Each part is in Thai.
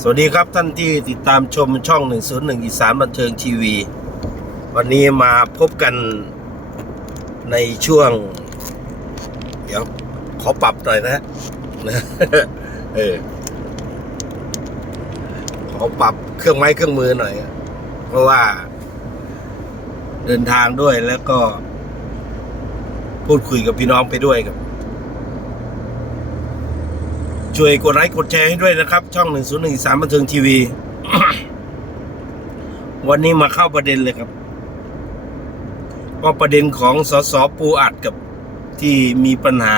สวัสดีครับท่านที่ติดตามชมช่อง 101 อีสานบันเทิงทีวี วันนี้มาพบกันในช่วง เดี๋ยวขอปรับหน่อยนะฮะนะเออขอปรับเครื่องไม้เครื่องมือหน่อย เพราะว่า เดินทางด้วยแล้วก็ พูดคุยกับพี่น้องไปด้วยครับ ช่วยกดไลค์กดแชร์ให้ด้วยนะครับ ช่อง 101 3บันเทิงทีวี วันนี้มาเข้าประเด็นเลยครับว่าประเด็นของสสปูอัดกับที่มีปัญหา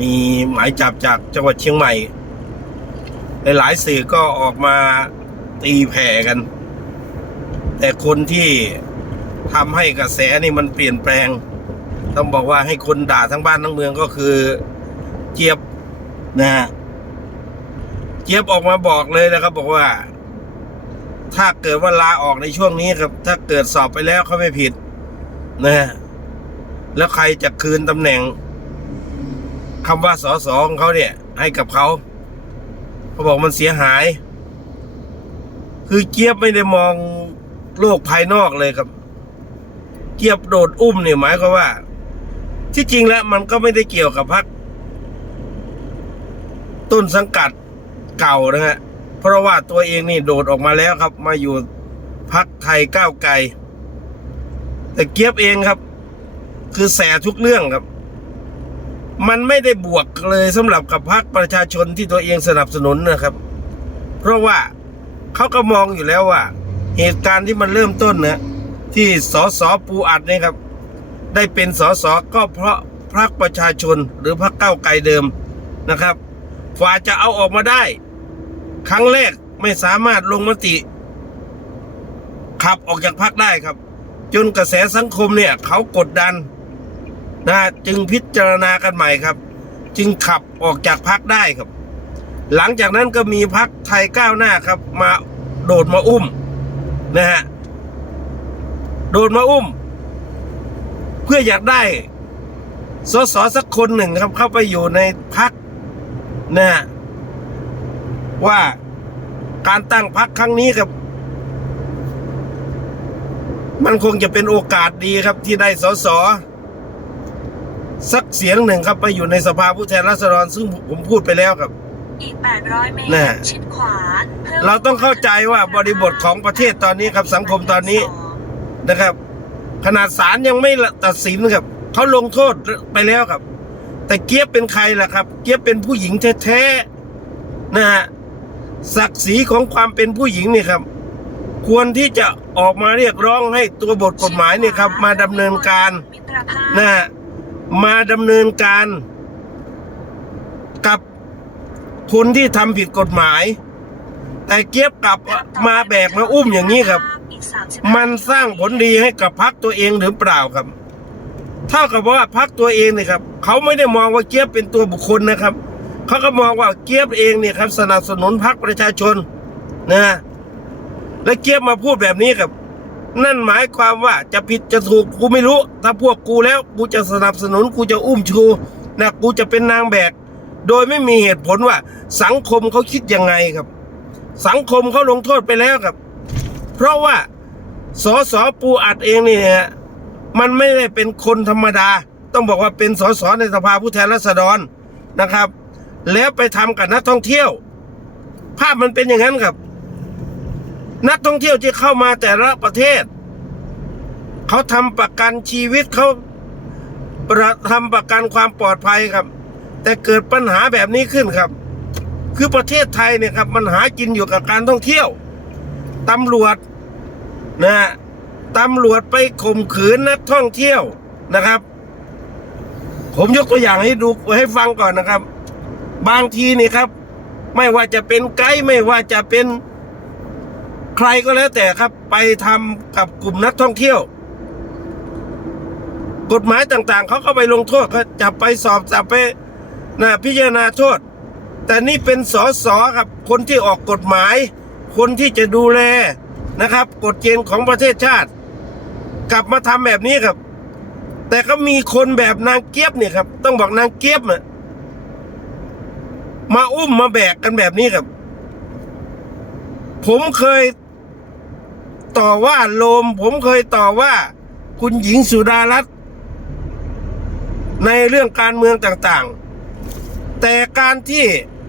มีหมายจับจากจังหวัดเชียงใหม่ หลายๆสื่อก็ออกมาตีแผ่กัน แต่คนที่ทำให้กระแสนี่มันเปลี่ยนแปลง ต้องบอกว่าให้คนด่าทั้งบ้านทั้งเมืองก็คือ เจี๊ยบ นะฮะเจี๊ยบออกมาบอกเลยนะครับ บอกว่า ถ้าเกิดว่าลาออกในช่วงนี้ครับ ถ้าเกิดสอบไปแล้วเขาไม่ผิด นะฮะแล้วใครจะคืนตำแหน่งคำว่าสอสอของเขาเนี่ย ให้กับเขาเขาบอกมันเสียหาย คือเจี๊ยบไม่ได้มองโลกภายนอกเลยครับ เจี๊ยบโดดอุ้มเนี่ยหมายความว่า ที่จริงแล้วมันก็ไม่ได้เกี่ยวกับพรรค ต้นสังกัดเก่านะฮะเพราะว่าตัวเองนี่โดดออกมาแล้วครับ มาอยู่พักไทยก้าวไกล แต่เกียบเองครับ คือแสทุกเรื่องครับ มันไม่ได้บวกเลยสำหรับกับพรรคประชาชนที่ตัวเองสนับสนุนนะครับ เพราะว่าเขาก็มองอยู่แล้วว่า เหตุการณ์ที่มันเริ่มต้นเนะที่สสปูอัดเนี่ยครับ ได้เป็นสสก็เพราะพรรคประชาชนหรือพรรคเก้าไกลเดิมนะครับ ฝ่าจะเอาออกมาได้ ครั้งแรกไม่สามารถลงมติ ขับออกจากพรรคได้ครับ จนกระแสสังคมเนี่ยเขากดดันนะจึงพิจารณากันใหม่ครับ จึงขับออกจากพรรคได้ครับ หลังจากนั้นก็มีพรรคไทยก้าวหน้าครับ มาโดดมาอุ้มนะฮะโดดมาอุ้ม เพื่ออยากได้สสสักคนหนึ่งครับเข้าไปอยู่ในพัก นะฮะว่าการตั้งพักครั้งนี้ครับ มันคงจะเป็นโอกาสดีครับที่ได้สสสักเสียงหนึ่งครับไปอยู่ในสภาผู้แทนราษฎรซึ่งผมพูดไปแล้วครับอีก800เมตรน่ะชิดขวาพิ่มเราต้องเข้าใจว่าบริบทของประเทศตอนนี้ครับ สังคมตอนนี้นะครับ ขนาดศาลยังไม่ตัดสินครับเขาลงโทษไปแล้วครับ แต่เกียบเป็นใครล่ะครับ เกียบเป็นผู้หญิงแท้ๆนะฮะศักดิ์ศรีของความเป็นผู้หญิงเนี่ยครับ ควรที่จะออกมาเรียกร้องให้ตัวบทกฎหมายเนี่ยครับ มาดำเนินการนะฮะมาดำเนินการกับคนที่ทำผิดกฎหมาย แต่เกียบกลับมาแบกมาอุ้มอย่างนี้ครับ มันสร้างผลดีให้กับพักตัวเองหรือเปล่าครับ เท่ากับว่าพักตัวเองเนี่ยครับเขาไม่ได้มองว่าเกียบเป็นตัวบุคคลนะครับเขาก็มองว่าเกียบเองเนี่ยครับ สนับสนุนพักประชาชนนะและเกียบมาพูดแบบนี้ครับ นั่นหมายความว่าจะผิดจะถูกกูไม่รู้ ถ้าพวกกูแล้วกูจะสนับสนุนกูจะอุ้มชูนะกูจะเป็นนางแบก โดยไม่มีเหตุผลว่า สังคมเขาคิดยังไงครับ สังคมเขาลงโทษไปแล้วครับ เพราะว่าสอสอปูอัดเองนี่เนี่ย มันไม่ได้เป็นคนธรรมดา ต้องบอกว่าเป็นสอสในสภาผู้แทนราษฎรนะครับ แล้วไปทำกับนักท่องเที่ยว ภาพมันเป็นอย่างนั้นครับ นักท่องเที่ยวที่เข้ามาแต่ละประเทศ เขาทำประกันชีวิตเขาประทำประกันความปลอดภัยครับ แต่เกิดปัญหาแบบนี้ขึ้นครับ คือประเทศไทยเนี่ยครับมันหากินอยู่กับการท่องเที่ยวตำรวจนะ ตำรวจไปข่มขืนนักท่องเที่ยวนะครับ ผมยกตัวอย่างให้ดูให้ฟังก่อนนะครับ บางทีนี่ครับ ไม่ว่าจะเป็นไกด์ไม่ว่าจะเป็นใครก็แล้วแต่ครับ ไปทำกับกลุ่มนักท่องเที่ยว กฎหมายต่างๆเขาก็ไปลงโทษเขาจับไปสอบจับไปนะพิจารณาโทษ แต่นี่เป็นสอสอครับ คนที่ออกกฎหมาย คนที่จะดูแลนะครับ กฎเกณฑ์ของประเทศชาติ กลับมาทำแบบนี้ครับ แต่ก็มีคนแบบนางเกียบเนี่ยครับ ต้องบอกนางเกียบนะมาอุ้มมาแบกกันแบบนี้ครับ ผมเคยต่อว่าโลม ผมเคยต่อว่า คุณหญิงสุดารัตน์ในเรื่องการเมืองต่างๆ แต่การที่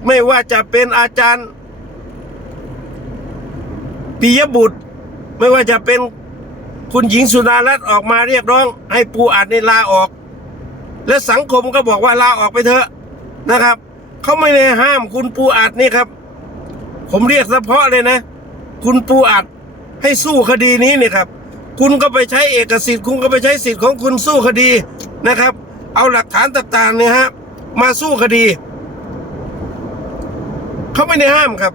ไม่ว่าจะเป็นอาจารย์ปิยบุตร ไม่ว่าจะเป็น คุณหญิงสุดารัตน์ออกมาเรียกร้อง ให้ปูอัดในลาออก และสังคมก็บอกว่าลาออกไปเถอะนะครับเขาไม่ได้ห้ามคุณปูอัดนี่ครับ ผมเรียกเฉพาะเลยนะ คุณปูอัดให้สู้คดีนี้เนี่ยครับ คุณก็ไปใช้เอกสิทธิ์ คุณก็ไปใช้สิทธิ์ของคุณสู้คดีนะครับ เอาหลักฐานต่างๆเนี่ยฮะมาสู้คดีเขาไม่ได้ห้ามครับ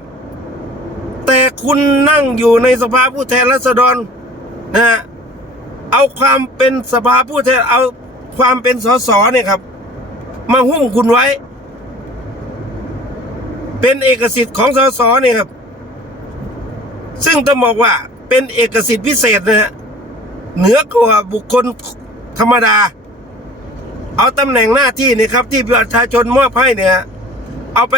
แต่คุณนั่งอยู่ในสภาผู้แทนราษฎร นะฮะเอาความเป็นสภาผู้แทนเอาความเป็นสสเนี่ยครับ มาหุ้มคุณไว้ เป็นเอกสิทธิ์ของสสเนี่ยครับ ซึ่งต้องบอกว่าเป็นเอกสิทธิ์พิเศษนะฮะเหนือกว่าบุคคลธรรมดา เอาตำแหน่งหน้าที่นี่ครับ ที่ประชาชนมอบให้เนี่ย เอาไป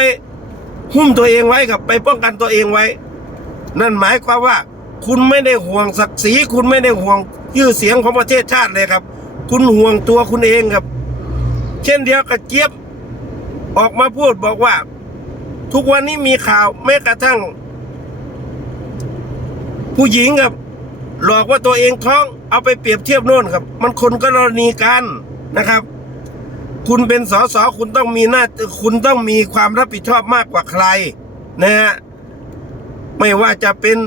หุ้มตัวเองไว้ครับ ไปป้องกันตัวเองไว้ นั่นหมายความว่า คุณไม่ได้ห่วงศักดิ์ศรีคุณไม่ได้ห่วงชื่อเสียงของประเทศชาติเลยครับ คุณห่วงตัวคุณเองครับ เช่นเดียวกับเจี๊ยบออกมาพูดบอกว่า ทุกวันนี้มีข่าวแม้กระทั่ง ผู้หญิงครับ หลอกว่าตัวเองท้องเอาไปเปรียบเทียบโน่นครับ มันคนกรณีกันนะครับ คุณเป็นสสคุณต้องมีหน้าคุณต้องมีความรับผิดชอบมากกว่าใครนะฮะไม่ว่าจะเป็น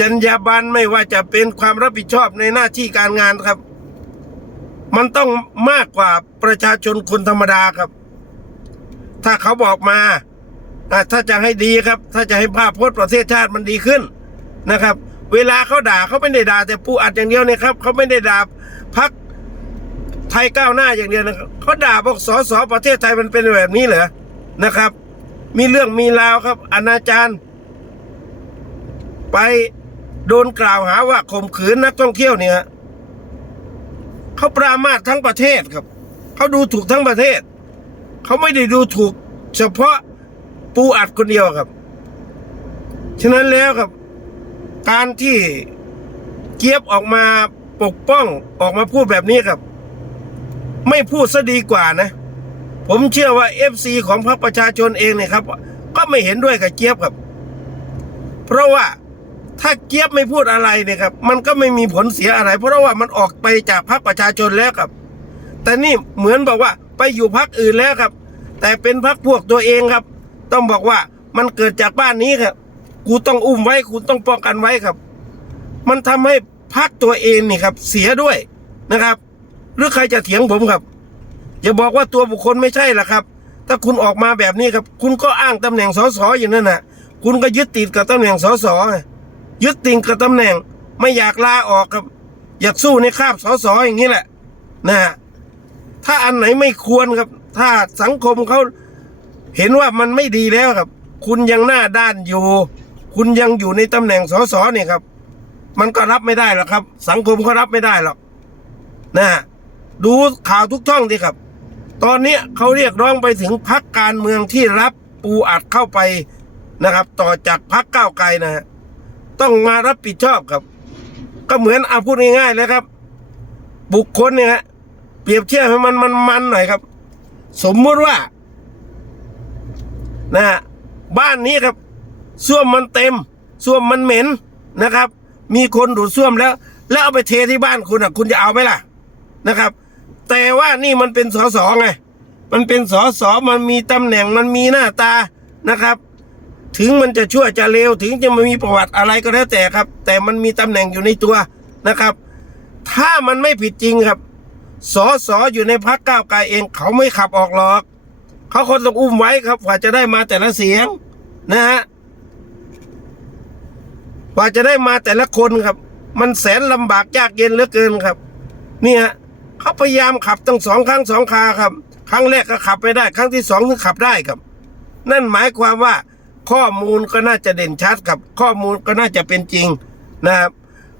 จรรยาบรรณไม่ว่าจะเป็นความรับผิดชอบในหน้าที่การงานครับ มันต้องมากกว่าประชาชนคนธรรมดาครับ ถ้าเขาบอกมาถ้าจะให้ดีครับ ถ้าจะให้ภาพพจน์ประเทศชาติมันดีขึ้นนะครับ เวลาเขาด่าเขาไม่ได้ด่าแต่ปูอัดอย่างเดียวเนี่ยครับเขาไม่ได้ด่าพักไทยก้าวหน้าอย่างเดียวนะครับเขาด่าบอกสอสอประเทศไทยมันเป็นแบบนี้เหรอนะครับ มีเรื่องมีราวครับอนาจารไป โดนกล่าวหาว่าข่มขืนนักท่องเที่ยวเนี่ยเขาปรามาสทั้งประเทศครับ เขาดูถูกทั้งประเทศ เขาไม่ได้ดูถูก เฉพาะปูอัดคนเดียวครับ ฉะนั้นแล้วครับ การที่เกียบออกมาปกป้องออกมาพูดแบบนี้ครับ ไม่พูดซะดีกว่านะ ผมเชื่อว่าเอฟซีของพรรคประชาชนเองเนี่ยครับ ก็ไม่เห็นด้วยกับเจี๊ยบครับ เพราะว่า ถ้าเจี๊ยบไม่พูดอะไรเนี่ยครับ มันก็ไม่มีผลเสียอะไร เพราะว่ามันออกไปจากพรรคประชาชนแล้วครับ แต่นี่เหมือนบอกว่าไปอยู่พรรคอื่นแล้วครับ แต่เป็นพรรคพวกตัวเองครับ ต้องบอกว่ามันเกิดจากบ้านนี้ครับกูต้องอุ้มไว้กูต้องป้องกันไว้ครับ มันทำให้พรรคตัวเองนี่ครับ เสียด้วยนะครับ หรือใครจะเถียงผมครับ อย่าบอกว่าตัวบุคคลไม่ใช่ล่ะครับ ถ้าคุณออกมาแบบนี้ครับ คุณก็อ้างตำแหน่งสสอย่างนั้นน่ะคุณก็ยึดติดกับตำแหน่งสส ยึดติดกับตำแหน่ง ไม่อยากลาออกครับ อยากสู้ในคาบสอสออย่างนี้แหละนะฮะถ้าอันไหนไม่ควรครับ ถ้าสังคมเขาเห็นว่ามันไม่ดีแล้วครับ คุณยังหน้าด้านอยู่ คุณยังอยู่ในตำแหน่งสสเนี่ยครับ มันก็รับไม่ได้หรอกครับ สังคมเขารับไม่ได้หรอกนะฮะดูข่าวทุกช่องดีครับ ตอนนี้เขาเรียกร้องไปถึงพักการเมืองที่รับปูอัดเข้าไปนะครับ ต่อจากพักก้าวไกลนะฮะ ต้องมารับผิดชอบครับ ก็เหมือนเอาพูดง่ายๆเลยครับ บุคคลเนี่ยฮะเปรียบเทียบให้มันมันมันหน่อยครับ สมมุติว่า นะฮะบ้านนี้ครับส้วมมันเต็มส้วมมันเหม็นนะครับ มีคนดูดส้วมแล้ว แล้วเอาไปเทที่บ้านคุณอะ คุณจะเอาไหมล่ะนะครับ แต่ว่านี่มันเป็นสสอไงมันเป็นสสอมันมีตำแหน่งมันมีหน้าตานะครับ ถึงมันจะชั่วจะเลวถึงจะไม่มีประวัติอะไรก็แล้วแต่ครับ แต่มันมีตำแหน่งอยู่ในตัวนะครับ ถ้ามันไม่ผิดจริงครับสอสออยู่ในพักก้าวไกลเอง เขาไม่ขับออกหรอก เขาคนต้องอุ้มไว้ครับกว่าจะได้มาแต่ละเสียงนะฮะกว่าจะได้มาแต่ละคนครับ มันแสนลำบากยากเย็นเหลือเกินครับ เนี่ยเขาพยายามขับตั้งสองครั้งสองคราครับ ครั้งแรกก็ขับไม่ได้ ครั้งที่สองถึงขับได้ครับ นั่นหมายความว่า ข้อมูลก็น่าจะเด่นชัดครับ ข้อมูลก็น่าจะเป็นจริงนะครับ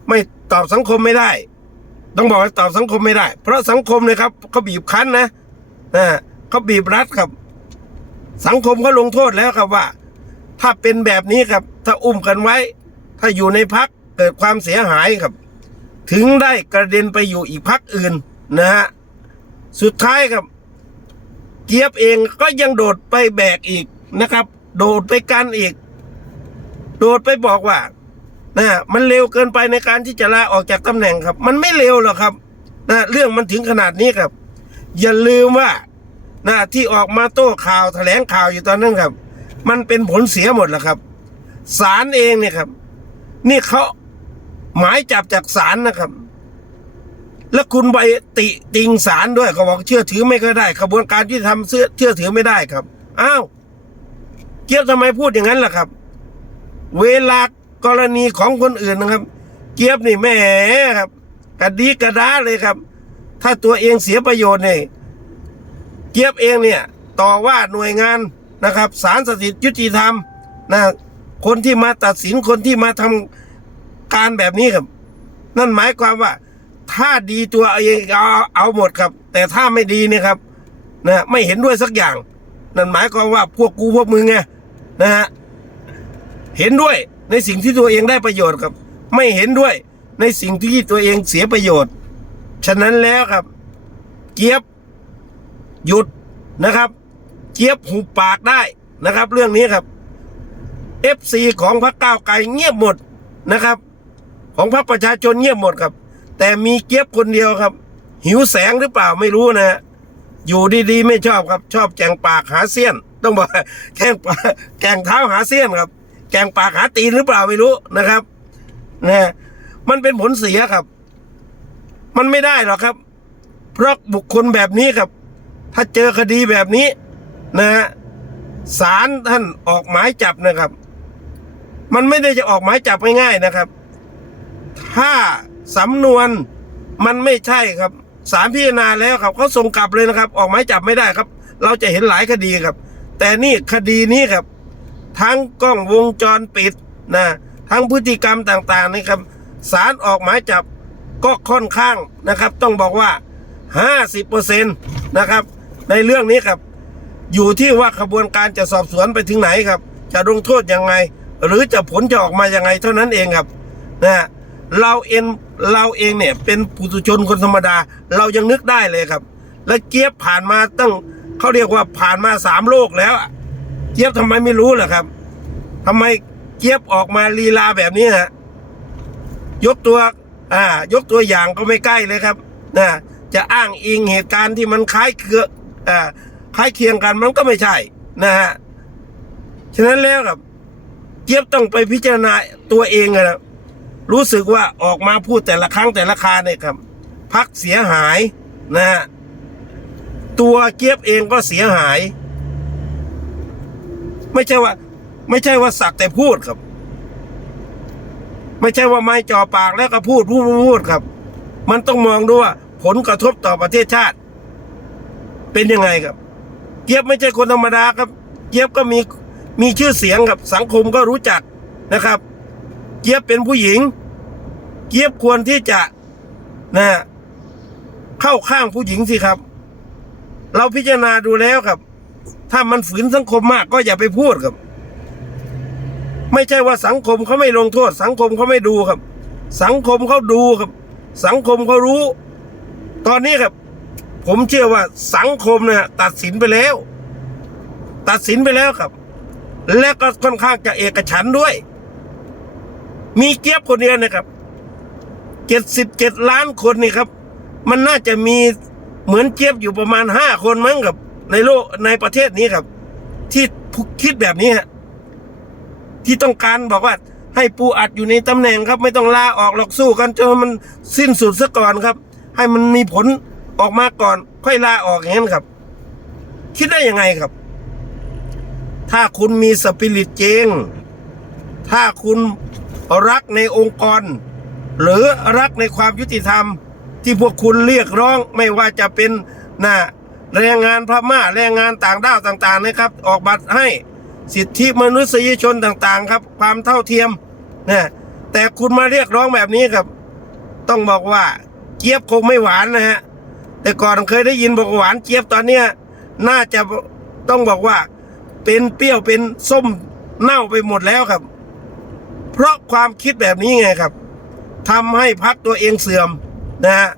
ไม่ตอบสังคมไม่ได้ ต้องบอกว่าตอบสังคมไม่ได้ เพราะสังคมเนี่ยครับเขาบีบคั้นนะนะเขาบีบรัดครับ สังคมเขาลงโทษแล้วครับว่า ถ้าเป็นแบบนี้ครับ ถ้าอุ้มกันไว้ ถ้าอยู่ในพักเกิดความเสียหายครับ ถึงได้กระเด็นไปอยู่อีกพักอื่นนะฮะสุดท้ายครับเกียบเองก็ยังโดดไปแบกอีกนะครับ โดดไปกันอีก โดดไปบอกว่านะมันเร็วเกินไปในการที่จะลาออกจากตำแหน่งครับ มันไม่เร็วหรอกครับนะเรื่องมันถึงขนาดนี้ครับ อย่าลืมว่านะที่ออกมาโต้ข่าวแถลงข่าวอยู่ตอนนั้นครับ มันเป็นผลเสียหมดแล้วครับศาลเองเนี่ยครับ นี่เขาหมายจับจากศาลนะครับ แล้วคุณไปติติงศาลด้วยเขาบอกเชื่อถือไม่ก็ได้ขบวนการที่ทำเชื่อเชื่อถือไม่ได้ครับอ้าว เกียบทำไมพูดอย่างนั้นล่ะครับ เวลากรณีของคนอื่นนะครับเกียบนี่แหม่ครับ กระดีกระดาเลยครับ ถ้าตัวเองเสียประโยชน์เนี่ยเกียบเองเนี่ย ต่อว่าหน่วยงานนะครับศาลสถิตยุติธรรมนะคนที่มาตัดสินคนที่มาทำการแบบนี้ครับ นั่นหมายความว่า ถ้าดีตัวเองเอาเอาหมดครับ แต่ถ้าไม่ดีเนี่ยครับนะไม่เห็นด้วยสักอย่าง นั่นหมายความว่าพวกกูพวกมึงไง นะฮะเห็นด้วยในสิ่งที่ตัวเองได้ประโยชน์ครับ ไม่เห็นด้วยในสิ่งที่ตัวเองเสียประโยชน์ ฉะนั้นแล้วครับ เจี๊ยบหยุดนะครับ เจี๊ยบหูปากได้นะครับ เรื่องนี้ครับ FC ของพรรคก้าวไกลเงียบหมดนะครับ ของพรรคประชาชนเงียบหมดครับ แต่มีเจี๊ยบคนเดียวครับ หิวแสงหรือเปล่าไม่รู้นะฮะอยู่ดีๆ ไม่ชอบครับ ชอบแกงปากหาเสี้ยน ต้องบอกแกงปาแกงเท้าหาเสี้ยนครับ แกงปากหาตีนหรือเปล่าไม่รู้นะครับนะมันเป็นผลเสียครับ มันไม่ได้หรอกครับ เพราะบุคคลแบบนี้ครับ ถ้าเจอคดีแบบนี้ นะฮะศาลท่านออกหมายจับนะครับ มันไม่ได้จะออกหมายจับง่ายๆนะครับ ถ้าสำนวนมันไม่ใช่ครับศาลพิจารณาแล้วครับเขาส่งกลับเลยนะครับ ออกหมายจับไม่ได้ครับ เราจะเห็นหลายคดีครับ แต่นี่คดีนี้ครับ ทั้งกล้องวงจรปิดนะทั้งพฤติกรรมต่างๆนี่ครับศาลออกหมายจับก็ค่อนข้างนะครับ ต้องบอกว่า 50%นะครับ ในเรื่องนี้ครับ อยู่ที่ว่าขบวนการจะสอบสวนไปถึงไหนครับ จะลงโทษยังไง หรือจะผลจะออกมายังไงเท่านั้นเองครับนะเราเองเราเองเนี่ยเป็นปุถุชนคนธรรมดา เรายังนึกได้เลยครับ และเกียบผ่านมาตั้ง เขาเรียกว่าผ่านมาสามโลกแล้วเกียบทำไมไม่รู้ล่ะครับทำไมเกียบออกมาลีลาแบบนี้ฮะยกตัวอ่ายกตัวอย่างก็ไม่ใกล้เลยครับนะจะอ้างอิงเหตุการณ์ที่มันคล้ายเคืออ่าคล้ายเคียงกันมันก็ไม่ใช่นะฮะฉะนั้นแล้วครับเจี๊ยบต้องไปพิจารณาตัวเองนะรู้สึกว่าออกมาพูดแต่ละครั้งแต่ละคาเนี่ยครับพักเสียหายนะฮะ ตัวเจี๊ยบเองก็เสียหาย ไม่ใช่ว่า ไม่ใช่ว่าสักแต่พูดครับ ไม่ใช่ว่าไม่จ่อปากแล้วก็พูดพูดพูดครับ มันต้องมองด้วยว่า ผลกระทบต่อประเทศชาติ เป็นยังไงครับเจี๊ยบไม่ใช่คนธรรมดาครับเจี๊ยบก็มีมีชื่อเสียงครับสังคมก็รู้จักนะครับเจี๊ยบเป็นผู้หญิงเจี๊ยบควรที่จะนะเข้าข้างผู้หญิงสิครับ เราพิจารณาดูแล้วครับ ถ้ามันฝืนสังคมมากก็อย่าไปพูดครับ ไม่ใช่ว่าสังคมเขาไม่ลงโทษ สังคมเขาไม่ดูครับ สังคมเขาดูครับ สังคมเขารู้ ตอนนี้ครับ ผมเชื่อว่าสังคมเนี่ยตัดสินไปแล้ว ตัดสินไปแล้วครับ และก็ค่อนข้างจะเอกฉันด้วย มีเกียบคนเดียวนะครับเจ็ดสิบเจ็ดล้านคนนี่ครับ มันน่าจะมี เหมือนเจี๊ยบอยู่ประมาณห้าคนมั้งครับ ในโลกในประเทศนี้ครับ ที่คิดแบบนี้ฮะที่ต้องการบอกว่า ให้ปูอัดอยู่ในตำแหน่งครับ ไม่ต้องลาออกหรอกสู้กันจนมันสิ้นสุดซะก่อนครับ ให้มันมีผลออกมาก่อน ค่อยลาออกอย่างนั้นครับ คิดได้ยังไงครับ ถ้าคุณมีสปิริตเจงถ้าคุณรักในองค์กร หรือรักในความยุติธรรม ที่พวกคุณเรียกร้องไม่ว่าจะเป็นนะแรงงานพม่าแรงงานต่างด้าวต่างๆนะครับ ออกบัตรให้สิทธิมนุษยชนต่างๆ ครับ ความเท่าเทียมนะแต่คุณมาเรียกร้องแบบนี้ครับ ต้องบอกว่าเจี๊ยบคงไม่หวานนะฮะแต่ก่อนเคยได้ยินบอกว่าหวานเจี๊ยบตอนเนี้ยน่าจะต้องบอกว่า เป็นเปรี้ยวเป็นส้มเน่าไปหมดแล้วครับ เพราะความคิดแบบนี้ไงครับทำให้พักตัวเองเสื่อม นะฮะ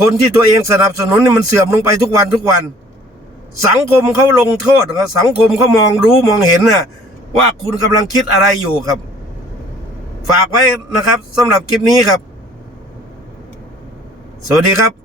คนที่ตัวเองสนับสนุนนี่มันเสื่อมลงไปทุกวันทุกวัน สังคมเขาลงโทษสังคมเขามองรู้มองเห็นน่ะว่าคุณกำลังคิดอะไรอยู่ครับ ฝากไว้นะครับสำหรับคลิปนี้ครับ สวัสดีครับ